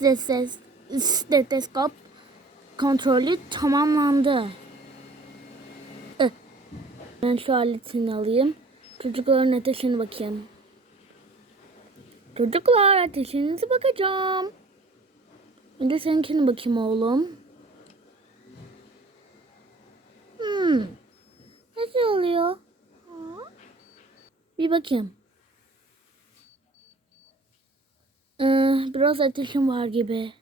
stes- steteskop kontrolü tamamlandı. Ben şu aletini alayım. Çocukların ateşine bakayım. Çocuklar ateşinize bakacağım. Bir de seninkine bakayım oğlum. Hmm. Nasıl oluyor? Bir bakayım. Biraz ateşim var gibi.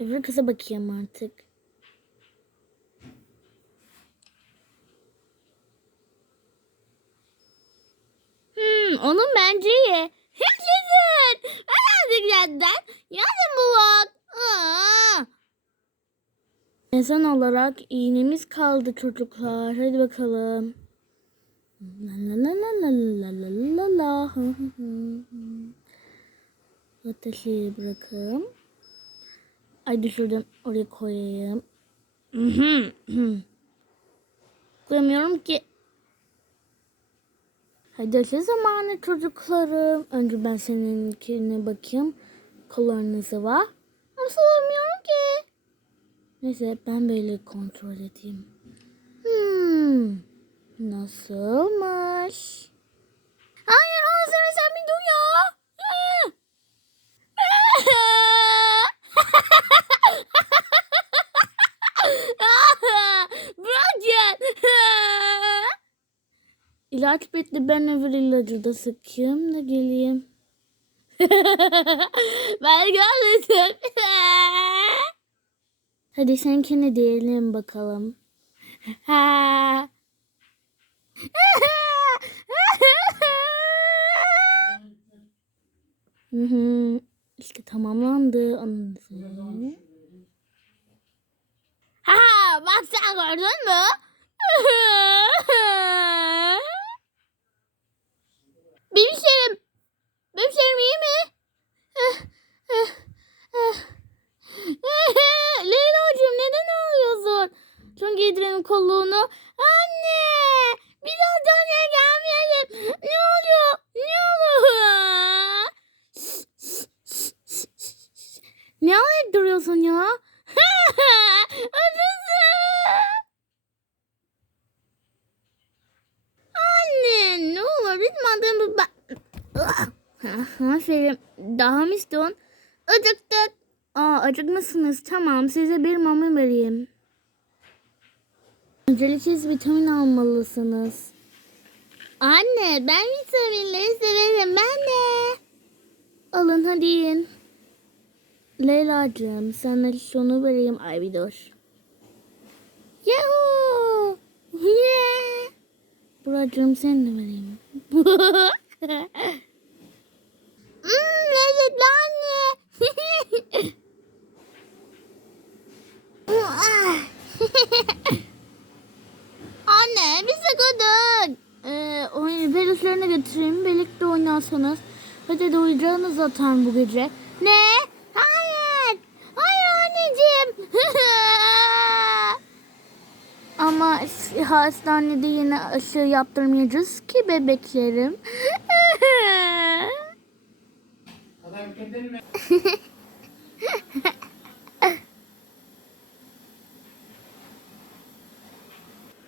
Öbür kıza bakayım artık. Hmm, onun bence iyi. Hepsisin. Ben aldık senden. Yarın bu bak. Aa. İnsan olarak iğnemiz kaldı çocuklar. Hadi bakalım. La la la la la la la la la. Hı. Ateşi bırakayım. Ay düşürdüm. Oraya koyayım. Koyamıyorum ki. Hadi aşı zamanı çocuklarım. Önce ben seninkine bakayım. Kollarınızı var. Nasıl olamıyorum ki? Neyse ben böyle kontrol edeyim. Hmm. Nasılmış? Hayır Hazır sen bir dur ya. Bırak ya. İlaç bitti ben öbür ilacı da sıkayım da geleyim. ben görmedim. Hadi seninkini diyelim bakalım. Ha. Hı hı. İşte tamamlandı. Anladın. Ha, bak sen gördün mü? Benim şerim. Benim şerim iyi mi? Leyla'cığım neden ağlıyorsun? Giydirelim kolluğunu. Anne! Bir daha hastaneye gelmeyelim. Ne oluyor? Ne oluyor? ne alayıp duruyorsun ya? Anne ne olur benim adımı bak. Aferin. Daha mı istiyorsun? Acıktık. Aa acıkmışsınız. Tamam size bir mama vereyim. Öncelikle vitamin almalısınız. Anne ben vitaminleri severim ben de. Alın hadi yiyin. Leyla'cığım sana şunu vereyim. Ay bir dur. Yahoo! Yeah! Buracığım sen de vereyim. Mmm lezzetli anne veloslarına götüreyim. Birlikte oynarsanız. Hadi de uyuyacağınız zaten bu gece. Ne? Hayır. Hayır anneciğim. Ama hastanede yine aşı yaptırmayacağız ki bebeklerim.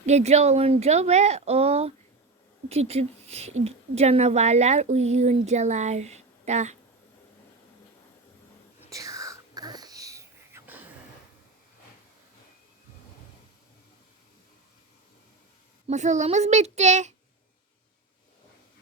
Gece olunca ve o küçük canavarlar uyuyuncalar da. Masalımız bitti.